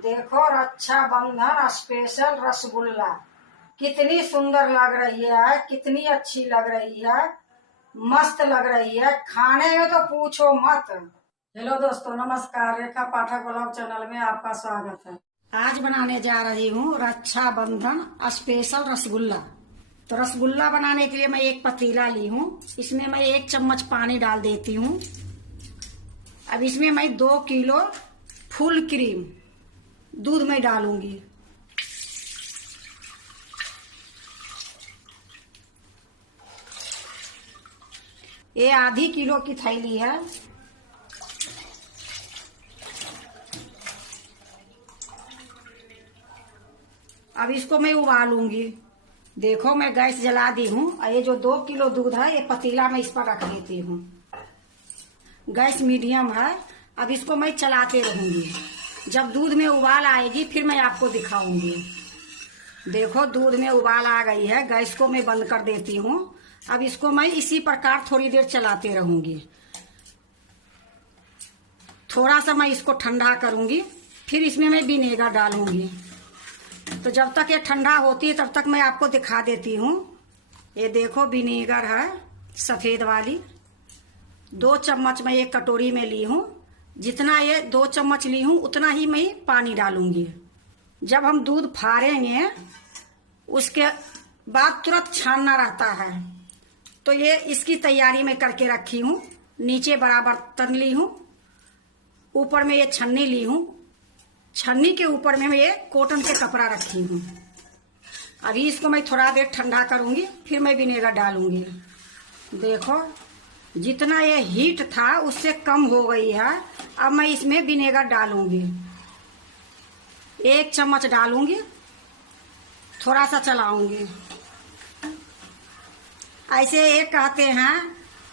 देखो रक्षाबंधन स्पेशल रसगुल्ला कितनी सुंदर लग रही है, कितनी अच्छी लग रही है, मस्त लग रही है। खाने में तो पूछो मत। हेलो दोस्तों, नमस्कार। रेखा पाठक ब्लॉग चैनल में आपका स्वागत है। आज बनाने जा रही हूँ रक्षाबंधन स्पेशल रसगुल्ला। तो रसगुल्ला बनाने के लिए मैं एक पतीला ली हूँ। इसमें मैं 1 चम्मच पानी डाल देती हूँ। अब इसमें मैं 2 किलो फुल क्रीम दूध में डालूंगी। ये आधी किलो की थैली है। अब इसको मैं उबालूंगी। देखो मैं गैस जला दी हूँ। ये जो 2 किलो दूध है ये पतीला में इस पर रख देती हूँ। गैस मीडियम है। अब इसको मैं चलाते रहूंगी। जब दूध में उबाल आएगी फिर मैं आपको दिखाऊंगी। देखो दूध में उबाल आ गई है। गैस को मैं बंद कर देती हूँ। अब इसको मैं इसी प्रकार थोड़ी देर चलाते रहूंगी। थोड़ा सा मैं इसको ठंडा करूंगी, फिर इसमें मैं विनेगर डालूंगी। तो जब तक ये ठंडा होती है तब तक मैं आपको दिखा देती हूँ। ये देखो विनेगर है सफेद वाली। 2 चम्मच मैं एक कटोरी में ली हूँ। जितना ये 2 चम्मच ली हूँ उतना ही मैं पानी डालूंगी। जब हम दूध फाड़ेंगे उसके बाद तुरंत छानना रहता है। तो ये इसकी तैयारी मैं करके रखी हूँ। नीचे बराबर बर्तन ली हूँ, ऊपर में ये छन्नी ली हूँ। छन्नी के ऊपर में मैं ये कॉटन के कपड़ा रखी हूँ। अभी इसको मैं थोड़ा देर ठंडा करूंगी, फिर मैं विनेगर डालूंगी। देखो जितना ये हीट था उससे कम हो गई है। अब मैं इसमें विनेगर डालूंगी। 1 चम्मच डालूंगी। थोड़ा सा चलाऊंगी। ऐसे ये कहते हैं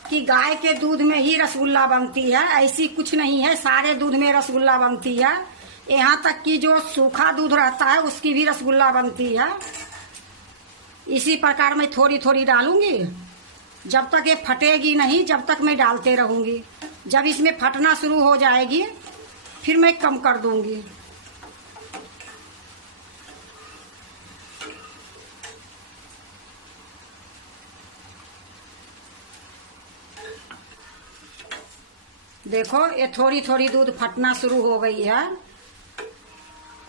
कि गाय के दूध में ही रसगुल्ला बनती है। ऐसी कुछ नहीं है, सारे दूध में रसगुल्ला बनती है। यहाँ तक कि जो सूखा दूध रहता है उसकी भी रसगुल्ला बनती है। इसी प्रकार मैं थोड़ी थोड़ी डालूंगी। जब तक ये फटेगी नहीं जब तक मैं डालते रहूंगी। जब इसमें फटना शुरू हो जाएगी फिर मैं कम कर दूंगी। देखो ये थोड़ी थोड़ी दूध फटना शुरू हो गई है।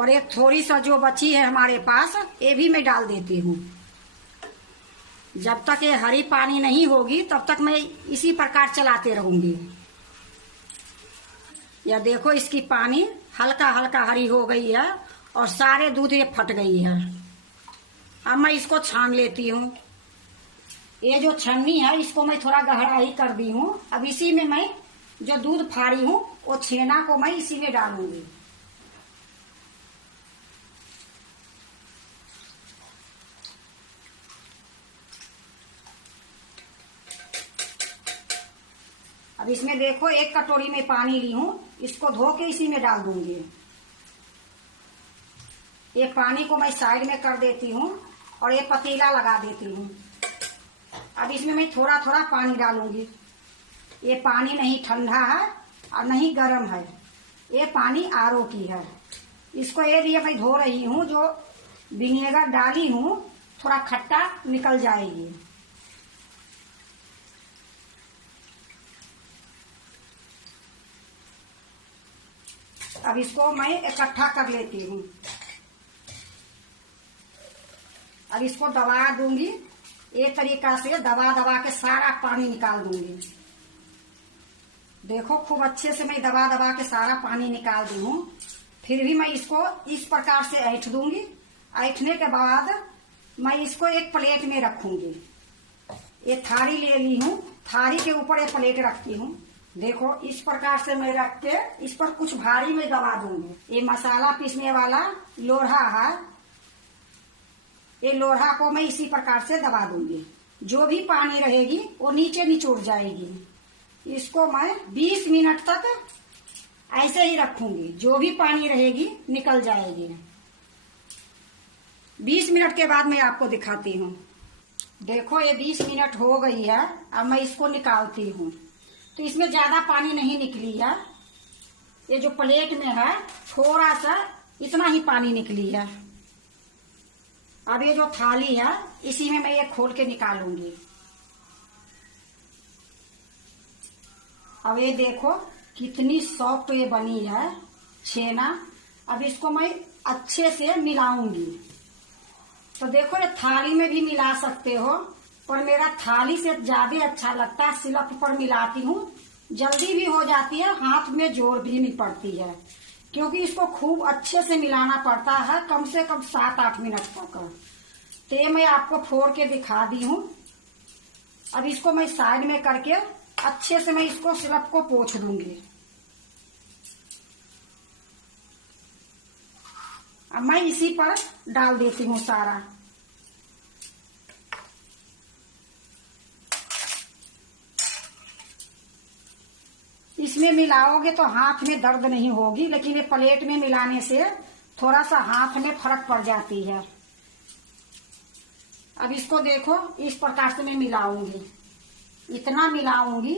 और एक थोड़ी सा जो बची है हमारे पास ये भी मैं डाल देती हूँ। जब तक ये हरी पानी नहीं होगी तब तक मैं इसी प्रकार चलाते रहूंगी। या देखो इसकी पानी हल्का हल्का हरी हो गई है और सारे दूध ये फट गई है। अब मैं इसको छान लेती हूँ। ये जो छन्नी है इसको मैं थोड़ा गहराई कर दी हूँ। अब इसी में मैं जो दूध फाड़ी हूँ वो छेना को मैं इसी में डालूंगी। अब इसमें देखो 1 कटोरी में पानी ली हूँ। इसको धो के इसी में डाल दूंगी। ये पानी को मैं साइड में कर देती हूँ और ये पतीला लगा देती हूँ। अब इसमें मैं थोड़ा थोड़ा पानी डालूंगी। ये पानी नहीं ठंडा है और नहीं गर्म है, ये पानी आरओ की है। इसको ये लिए मैं धो रही हूँ। जो विनेगर डाली हूँ थोड़ा खट्टा निकल जाएगी। अब इसको मैं इकट्ठा कर लेती हूँ। अब इसको दबा दूंगी। एक तरीका से दबा दबा के सारा पानी निकाल दूंगी। देखो खूब अच्छे से मैं दबा दबा के सारा पानी निकाल दी हूँ। फिर भी मैं इसको इस प्रकार से ऐंठ दूंगी। ऐंठने के बाद मैं इसको एक प्लेट में रखूंगी। ये थाली ले ली हूँ, थाली के ऊपर ये प्लेट रखती हूँ। देखो इस प्रकार से मैं रख के इस पर कुछ भारी में दबा दूंगी। ये मसाला पीसने वाला लोढ़ा है। ये लोढ़ा को मैं इसी प्रकार से दबा दूंगी। जो भी पानी रहेगी वो नीचे निचोड़ जाएगी। इसको मैं 20 मिनट तक ऐसे ही रखूंगी। जो भी पानी रहेगी निकल जाएगी। 20 मिनट के बाद मैं आपको दिखाती हूँ। देखो ये 20 मिनट हो गई है। अब मैं इसको निकालती हूँ। तो इसमें ज्यादा पानी नहीं निकली है। ये जो प्लेट में है थोड़ा सा इतना ही पानी निकली है। अब ये जो थाली है इसी में मैं ये खोल के निकालूंगी। अब ये देखो कितनी सॉफ्ट ये बनी है छेना। अब इसको मैं अच्छे से मिलाऊंगी। तो देखो ये थाली में भी मिला सकते हो, पर मेरा थाली से ज्यादा अच्छा लगता है सिलप पर मिलाती हूँ। जल्दी भी हो जाती है, हाथ में जोर भी नहीं पड़ती है, क्योंकि इसको खूब अच्छे से मिलाना पड़ता है, कम से कम 7-8 मिनट तक। तो ये मैं आपको फोड़ के दिखा दी हूँ। अब इसको मैं साइड में करके अच्छे से मैं इसको सिरप को पोंछ दूंगी। अब मैं इसी पर डाल देती हूँ सारा। इसमें मिलाओगे तो हाथ में दर्द नहीं होगी, लेकिन ये प्लेट में मिलाने से थोड़ा सा हाथ में फर्क पड़ जाती है। अब इसको देखो इस प्रकार से मैं मिलाऊंगी। इतना मिलाऊंगी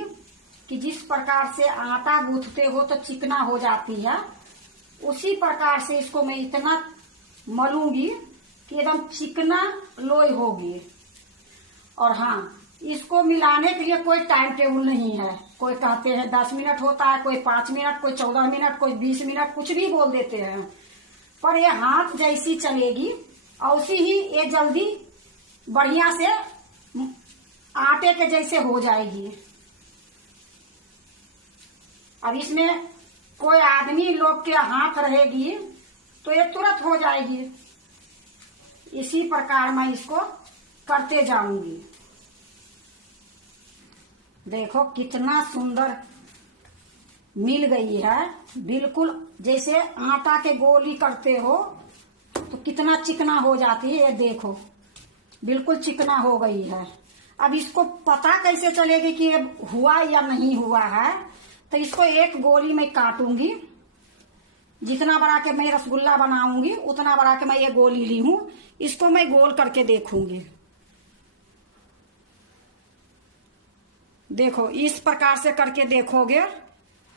कि जिस प्रकार से आटा गूंथते हो तो चिकना हो जाती है, उसी प्रकार से इसको मैं इतना मलूंगी कि एकदम चिकना लोई होगी। और हाँ, इसको मिलाने के लिए कोई टाइम टेबल नहीं है। कोई कहते हैं 10 मिनट होता है, कोई 5 मिनट, कोई 14 मिनट, कोई 20 मिनट, कुछ भी बोल देते हैं। पर ये हाथ जैसी चलेगी औसी ही ये जल्दी बढ़िया से आटे के जैसे हो जाएगी। अब इसमें कोई आदमी लोग के हाथ रहेगी तो ये तुरंत हो जाएगी। इसी प्रकार मैं इसको करते जाऊंगी। देखो कितना सुंदर मिल गई है, बिल्कुल जैसे आटा के गोली करते हो तो कितना चिकना हो जाती है। ये देखो बिल्कुल चिकना हो गई है। अब इसको पता कैसे चलेगी कि ये हुआ या नहीं हुआ है, तो इसको एक गोली में काटूंगी। जितना बड़ा के मैं रसगुल्ला बनाऊंगी उतना बड़ा के मैं ये गोली ली हूं, इसको मैं गोल करके देखूंगी। देखो इस प्रकार से करके देखोगे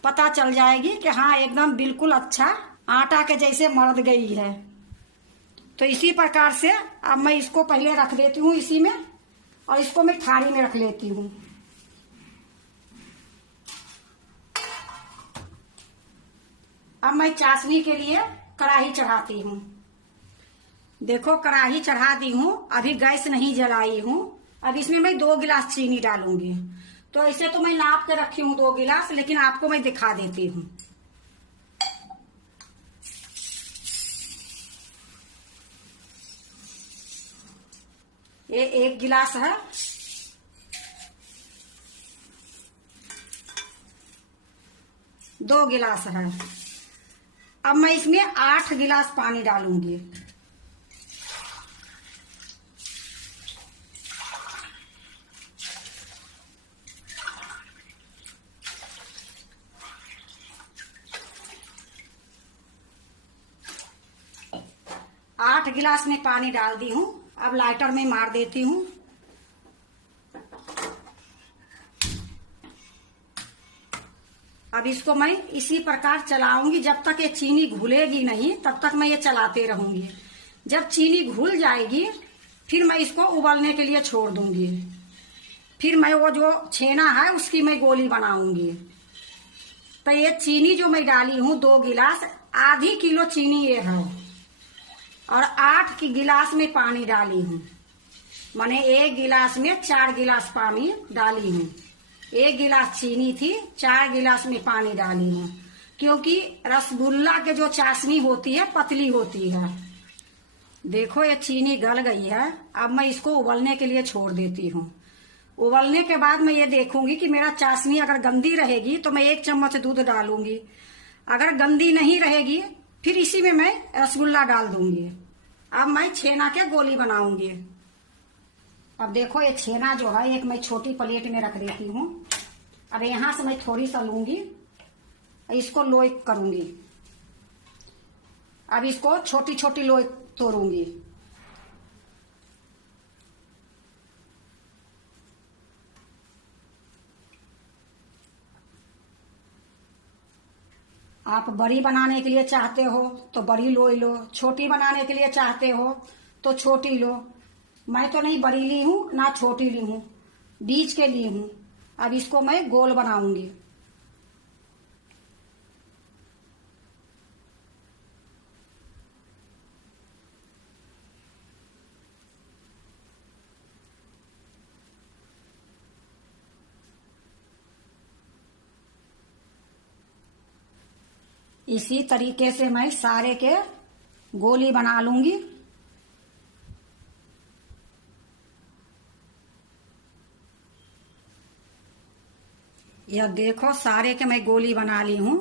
पता चल जाएगी कि हाँ एकदम बिल्कुल अच्छा आटा के जैसे मर्द गई है। तो इसी प्रकार से अब मैं इसको पहले रख देती हूँ इसी में, और इसको मैं थाली में रख लेती हूँ। अब मैं चाशनी के लिए कढ़ाई चढ़ाती हूँ। देखो कढ़ाई चढ़ा दी हूँ, अभी गैस नहीं जलाई हूँ। अब इसमें मैं 2 गिलास चीनी डालूंगी। तो ऐसे तो मैं नाप के रखी हूँ 2 गिलास, लेकिन आपको मैं दिखा देती हूँ। ये 1 गिलास है। दो गिलास है। अब मैं इसमें 8 गिलास पानी डालूंगी। आठ गिलास में पानी डाल दी हूँ। अब लाइटर में मार देती हूँ। अब इसको मैं इसी प्रकार चलाऊंगी जब तक ये चीनी घुलेगी नहीं, तब तक मैं ये चलाते रहूंगी। जब चीनी घुल जाएगी फिर मैं इसको उबलने के लिए छोड़ दूंगी। फिर मैं वो जो छेना है उसकी मैं गोली बनाऊंगी। तो ये चीनी जो मैं डाली हूँ 2 गिलास, आधी किलो चीनी ये है, और 8 की गिलास में पानी डाली हूँ। मैंने 1 गिलास में 4 गिलास पानी डाली हूँ। 1 गिलास चीनी थी, 4 गिलास में पानी डाली हूँ, क्योंकि रसगुल्ला के जो चाशनी होती है पतली होती है। देखो ये चीनी गल गई है। अब मैं इसको उबलने के लिए छोड़ देती हूँ। उबलने के बाद मैं ये देखूंगी कि मेरा चाशनी अगर गंदी रहेगी तो मैं 1 चम्मच दूध डालूंगी। अगर गंदी नहीं रहेगी फिर इसी में मैं रसगुल्ला डाल दूंगी। अब मैं छेना के गोली बनाऊंगी। अब देखो ये छेना जो है एक मैं छोटी प्लेट में रख देती हूँ। अब यहां से मैं थोड़ी सा लूंगी, इसको लोई करूंगी। अब इसको छोटी छोटी लोई तोड़ूंगी। आप बड़ी बनाने के लिए चाहते हो तो बड़ी लोई लो, छोटी बनाने के लिए चाहते हो तो छोटी लो। मैं तो नहीं बड़ी ली हूँ ना छोटी ली हूँ, बीच के ली हूँ। अब इसको मैं गोल बनाऊंगी। इसी तरीके से मैं सारे के गोली बना लूंगी। यह देखो सारे के मैं गोली बना ली हूँ।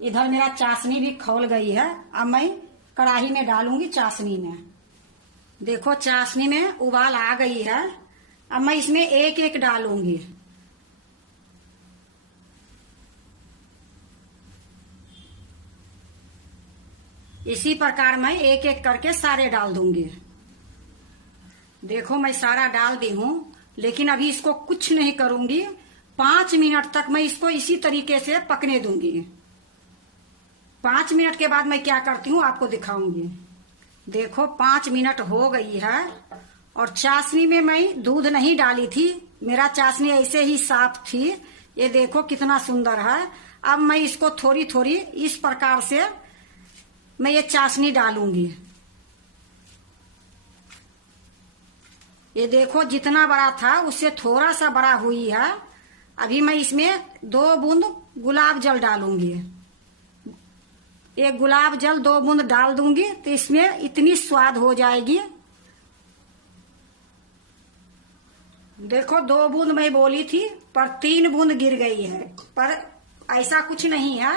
इधर मेरा चाशनी भी खौल गई है। अब मैं कढ़ाई में डालूंगी चाशनी में। देखो चाशनी में उबाल आ गई है। अब मैं इसमें एक एक डालूंगी। इसी प्रकार मैं एक एक करके सारे डाल दूंगी। देखो मैं सारा डाल दी हूँ, लेकिन अभी इसको कुछ नहीं करूंगी। 5 मिनट तक मैं इसको इसी तरीके से पकने दूंगी। 5 मिनट के बाद मैं क्या करती हूँ आपको दिखाऊंगी। देखो 5 मिनट हो गई है और चाशनी में मैं दूध नहीं डाली थी। मेरा चाशनी ऐसे ही साफ थी। ये देखो कितना सुंदर है। अब मैं इसको थोड़ी थोड़ी इस प्रकार से मैं ये चाशनी डालूंगी। ये देखो जितना बड़ा था उससे थोड़ा सा बड़ा हुई है। अभी मैं इसमें 2 बूंद गुलाब जल डालूंगी। एक गुलाब जल 2 बूंद डाल दूंगी तो इसमें इतनी स्वाद हो जाएगी। देखो 2 बूंद मैं बोली थी पर 3 बूंद गिर गई है, पर ऐसा कुछ नहीं है।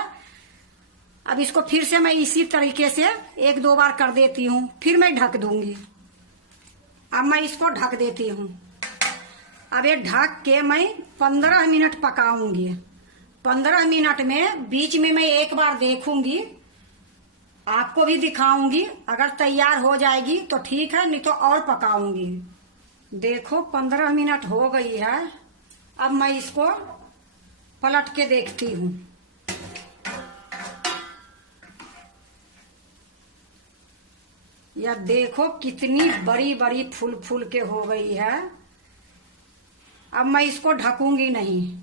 अब इसको फिर से मैं इसी तरीके से 1-2 बार कर देती हूँ, फिर मैं ढक दूंगी। अब मैं इसको ढक देती हूँ। अब ये ढक के मैं 15 मिनट पकाऊंगी। 15 मिनट में बीच में मैं एक बार देखूंगी, आपको भी दिखाऊंगी। अगर तैयार हो जाएगी तो ठीक है, नहीं तो और पकाऊंगी। देखो 15 मिनट हो गई है। अब मैं इसको पलट के देखती हूँ। यह देखो कितनी बड़ी बड़ी फूल फूल के हो गई है। अब मैं इसको ढकूंगी नहीं,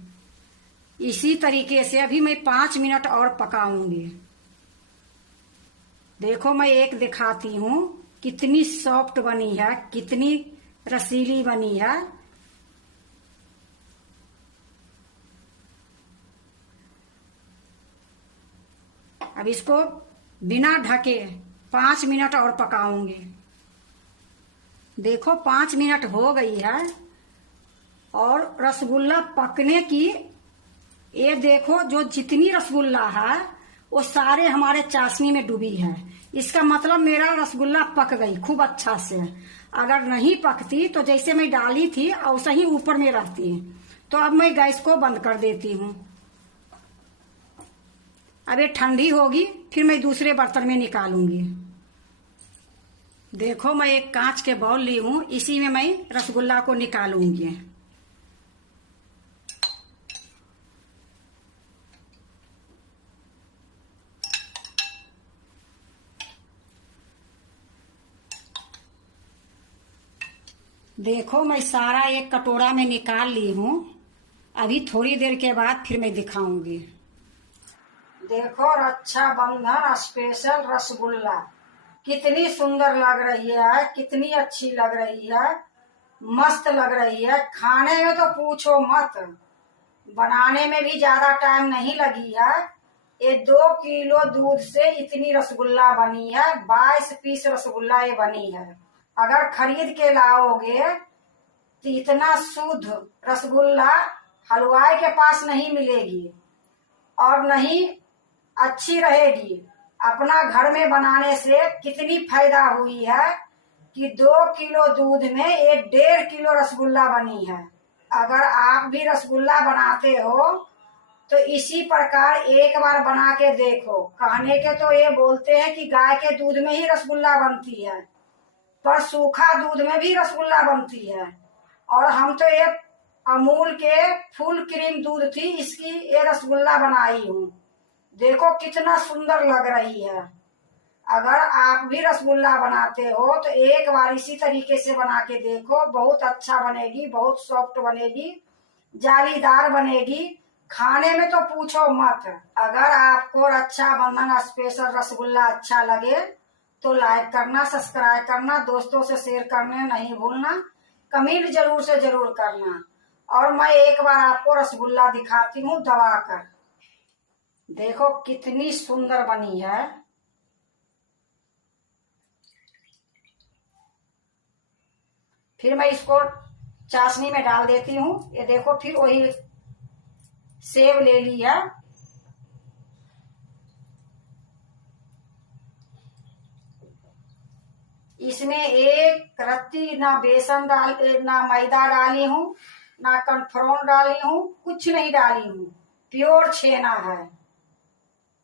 इसी तरीके से अभी मैं 5 मिनट और पकाऊंगी। देखो मैं एक दिखाती हूँ कितनी सॉफ्ट बनी है, कितनी रसीली बनी है। अब इसको बिना ढके 5 मिनट और पकाऊंगी। देखो 5 मिनट हो गई है और रसगुल्ला पकने की, ये देखो जो जितनी रसगुल्ला है वो सारे हमारे चाशनी में डूबी है। इसका मतलब मेरा रसगुल्ला पक गई खूब अच्छा से। अगर नहीं पकती तो जैसे मैं डाली थी वैसे ही ऊपर में रहती। तो अब मैं गैस को बंद कर देती हूँ। अब ये ठंडी होगी, फिर मैं दूसरे बर्तन में निकालूंगी। देखो मैं एक कांच के बाउल ली हूँ, इसी में मैं रसगुल्ला को निकालूंगी। देखो मैं सारा एक कटोरा में निकाल ली हूँ। अभी थोड़ी देर के बाद फिर मैं दिखाऊंगी। देखो रक्षाबंधन स्पेशल रसगुल्ला कितनी सुंदर लग रही है, कितनी अच्छी लग रही है, मस्त लग रही है। खाने में तो पूछो मत, बनाने में भी ज्यादा टाइम नहीं लगी है। ये 2 किलो दूध से इतनी रसगुल्ला बनी है। 22 पीस रसगुल्ला ये बनी है। अगर खरीद के लाओगे तो इतना शुद्ध रसगुल्ला हलवाई के पास नहीं मिलेगी और नहीं अच्छी रहेगी। अपना घर में बनाने से कितनी फायदा हुई है कि 2 किलो दूध में ये 1.5 किलो रसगुल्ला बनी है। अगर आप भी रसगुल्ला बनाते हो तो इसी प्रकार एक बार बना के देखो। कहने के तो ये बोलते हैं कि गाय के दूध में ही रसगुल्ला बनती है, पर सूखा दूध में भी रसगुल्ला बनती है। और हम तो ये अमूल के फुल क्रीम दूध थी इसकी ये रसगुल्ला बनाई हूँ। देखो कितना सुंदर लग रही है। अगर आप भी रसगुल्ला बनाते हो तो एक बार इसी तरीके से बना के देखो, बहुत अच्छा बनेगी, बहुत सॉफ्ट बनेगी, जालीदार बनेगी, खाने में तो पूछो मत। अगर आपको रक्षाबंधन स्पेशल रसगुल्ला अच्छा लगे तो लाइक करना, सब्सक्राइब करना, दोस्तों से शेयर करने नहीं भूलना, कमेंट जरूर से जरूर करना। और मैं एक बार आपको रसगुल्ला दिखाती हूँ दबा कर। देखो कितनी सुंदर बनी है। फिर मैं इसको चाशनी में डाल देती हूँ। ये देखो फिर वही सेव ले ली है। इसमें एक रत्ती ना बेसन ना मैदा डाली हूँ, ना कॉर्नफ्लोर डाली हूँ, कुछ नहीं डाली हूँ, प्योर छेना है।